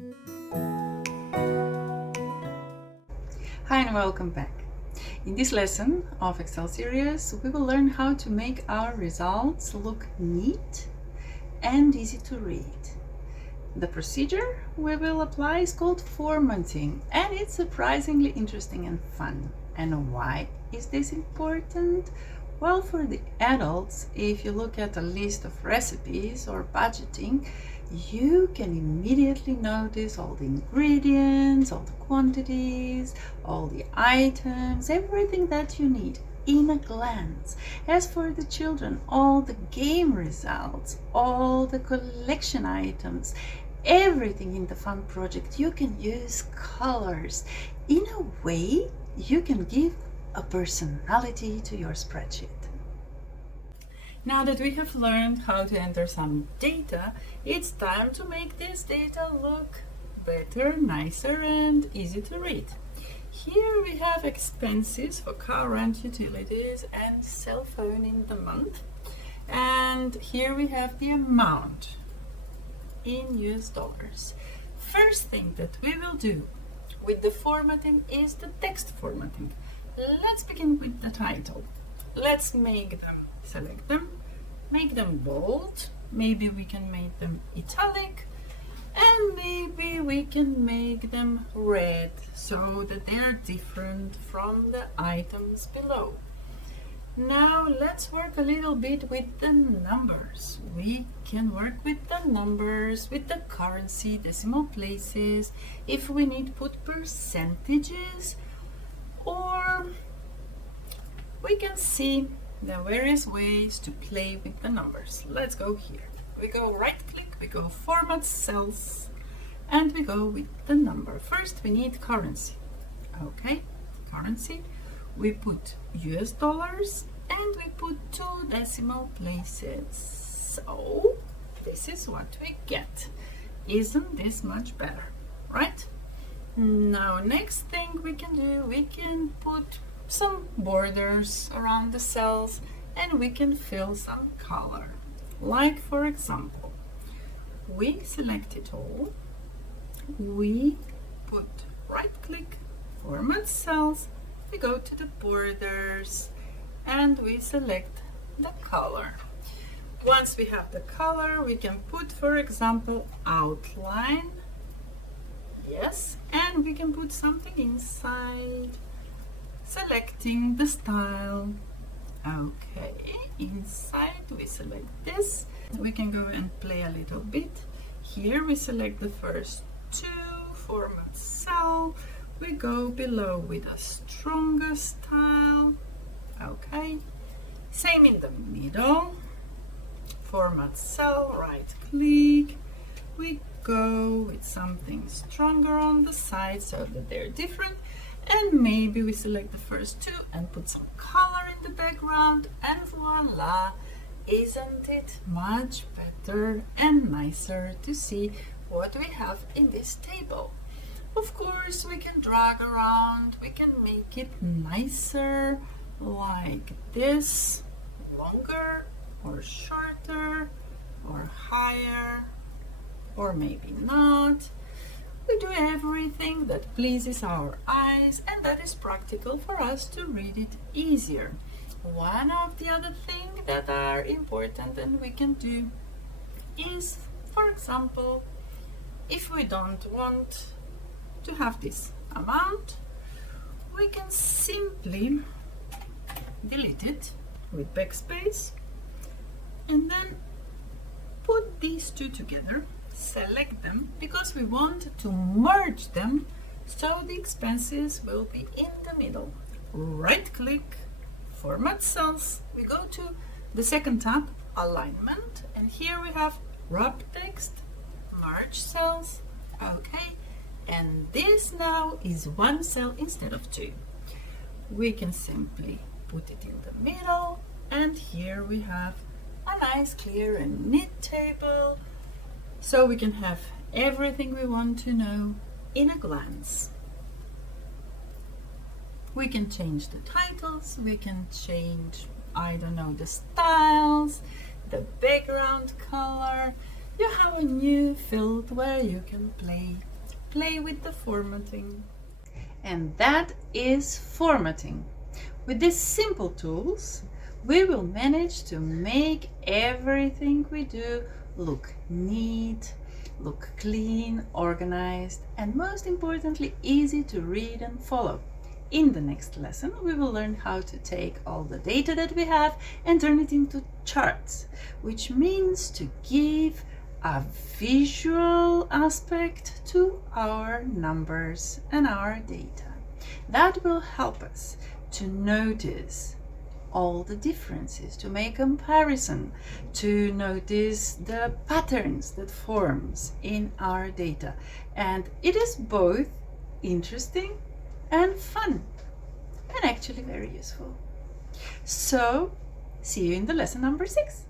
Hi and welcome back. In this lesson of Excel series, we will learn how to make our results look neat and easy to read. The procedure we will apply is called formatting, and it's surprisingly interesting and fun. And why is this important? Well, for the adults, if you look at a list of recipes or budgeting, you can immediately notice all the ingredients, all the quantities, all the items, everything that you need in a glance. As for the children, all the game results, all the collection items, everything in the fun project, you can use colors. In a way, you can give a personality to your spreadsheet. Now that we have learned how to enter some data, it's time to make this data look better, nicer, and easy to read. Here we have expenses for car rent, utilities, and cell phone in the month. And here we have the amount in US dollars. First thing that we will do with the formatting is the text formatting. Let's begin with the title. Let's select them, make them bold, maybe we can make them italic, and maybe we can make them red so that they are different from the items below. Now let's work a little bit with the numbers. We can work with the numbers, with the currency, decimal places, if we need put percentages, or we can see the various ways to play with the numbers. Let's go here. We go right click, we go format cells, and we go with the number. First we need currency. Okay, currency. We put US dollars and we put 2 decimal places. So this is what we get. Isn't this much better, right? Now next thing we can do, we can put some borders around the cells and we can fill some color. Like for example, we select it all, we put right click, format cells, we go to the borders and we select the color. Once we have the color, we can put, for example, outline. Yes, and we can put something inside, selecting the style. Okay, inside we select this. We can go and play a little bit. Here we select the first 2, format cell. We go below with a stronger style. Okay, same in the middle. Format cell, right click. We go with something stronger on the side so that they're different. And maybe we select the first 2 and put some color in the background, and voila! Isn't it much better and nicer to see what we have in this table? Of course, we can drag around, we can make it nicer, like this, longer or shorter or higher, or maybe not. We do everything that pleases our eyes and that is practical for us to read it easier. One of the other things that are important and we can do is, for example, if we don't want to have this amount, we can simply delete it with backspace and then put these 2 together. Select them because we want to merge them so the expenses will be in the middle. Right click, format cells. We go to the second tab, alignment, and here we have wrap text, merge cells. Okay, and this now is 1 cell instead of 2. We can simply put it in the middle, and here we have a nice, clear and neat table. So we can have everything we want to know in a glance. We can change the titles, we can change, I don't know, the styles, the background color. you have a new field where you can play with the formatting. And that is formatting. With these simple tools, we will manage to make everything we do look neat, look clean, organized, and most importantly, easy to read and follow. In the next lesson, we will learn how to take all the data that we have and turn it into charts, which means to give a visual aspect to our numbers and our data. That will help us to notice all the differences, to make comparison, to notice the patterns that forms in our data. And it is both interesting and fun, and actually very useful. So, see you in the lesson number 6.